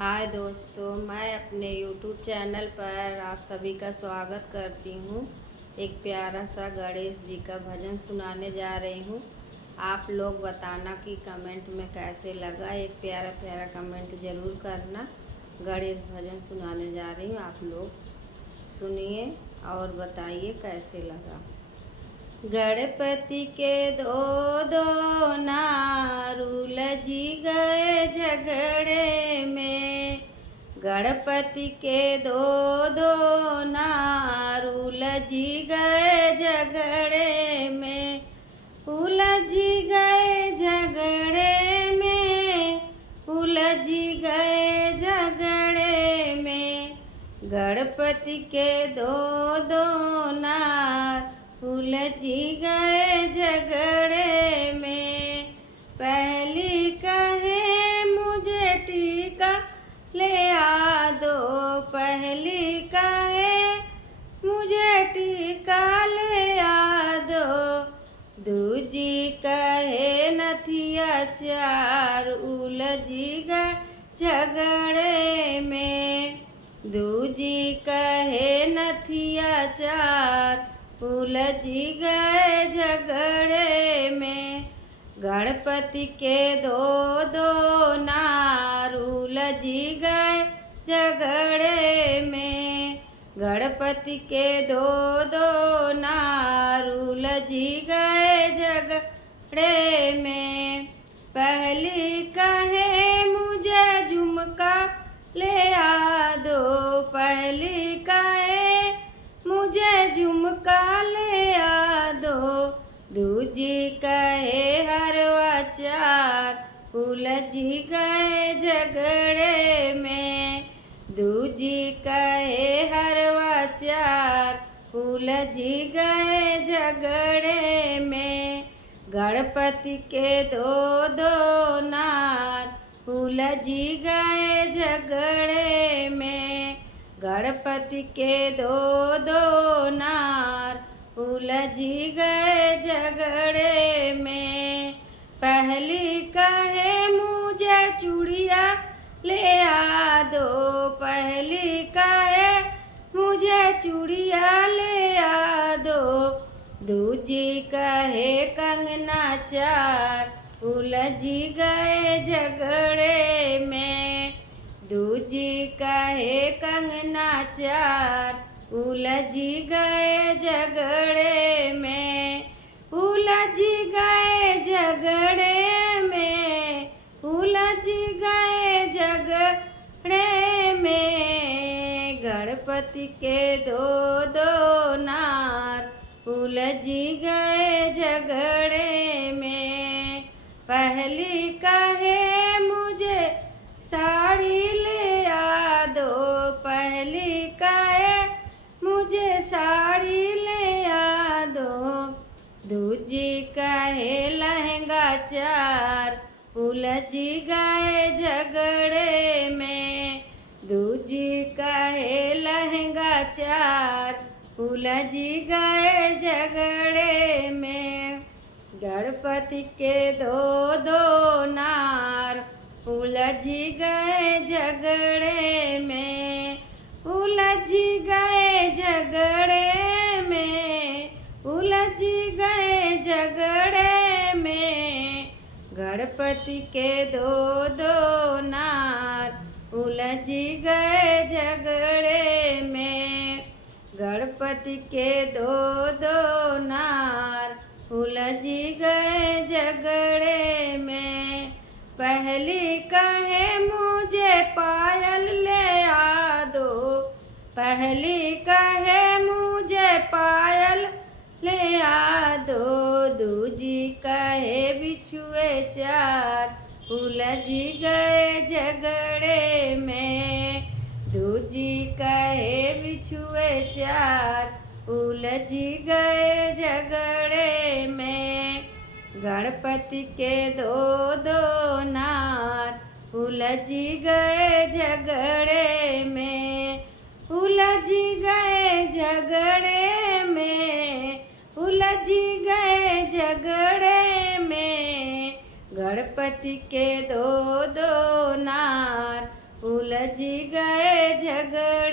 हाय दोस्तों, मैं अपने YouTube चैनल पर आप सभी का स्वागत करती हूँ। एक प्यारा सा गणेश जी का भजन सुनाने जा रही हूँ। आप लोग बताना कि कमेंट में कैसे लगा। एक प्यारा प्यारा कमेंट ज़रूर करना। गणेश भजन सुनाने जा रही हूँ, आप लोग सुनिए और बताइए कैसे लगा। गणपति के दो दो नार उलझी गए झगड़े में। गणपति के दो दो नार उलझी गए झगड़े में। उलझी गए झगड़े में, उलझी गए झगड़े में। गणपति के दो दो नार उलझी गए झगड़े में। पहली कहे मुझे टीका ले आ दो, पहली कहे मुझे टीका ले आ दो। दूजी कहे नथिया चार उलझी गए झगड़े में। दूजी कहे नथिया चार उलझी गए झगड़े में। गणपति के दो दो नार उलझी गए झगड़े में। गणपति के दो दो नार उलझी गए झगड़े में। पहली कहे मुझे झुमका ले आ दो, पहली कहे मुझे झुमका ले आ दो। दूजी कहे हरवा चार उलझी गए झगड़े में। दूजी कहे हरवा चार उलझी गए झगड़े में। गणपति के दो दो नार उलझी गए झगड़े में। गणपति के दो दो नार उलझी गए झगड़े में। पहली कहे मुझे चूड़िया ले आ दो, पहली कहे मुझे चूड़िया ले आ दो। दूजी कहे कंगना चार उलझी गए झगड़े में। दूजी कहे कंगना चार उलझी गए झगड़े में। उलझी गए झगड़े में, उलझी गए झगड़े में। गणपति के दो दो नार उलझी गए झगड़े में। पहली कहे मुझे साड़ी ले आ दो, पहली कहे मुझे साड़ी ले आ दो। दूजी कहे लहंगा चार उलझी गए झगड़े में। दूजी कहे लहंगा चार उलझी गए झगड़े में। गणपति के दो दो नार उलझी गए झगड़े में। उलझी गए झगड़े में, उलझी गए झगड़े में। गणपति के दो दो नार उलझी गए झगड़े में। गणपति के दो दो नार उलझी गए झगड़े में। पहली कहे मुझे पायल ले आ दो, पहली कहे मुझे पायल ले आ दो। दूजी कहे बिछुए चार उलझी गए झगड़े में। दूजी कहे बिछुए चार उलझी गए झगड़े में। गणपति के दो दो नार उलझी गए झगड़े में। उलझी गए झगड़े में, उलझी गए झगड़े में। गणपति के दो दो नार उलझी रज गए झगड़ा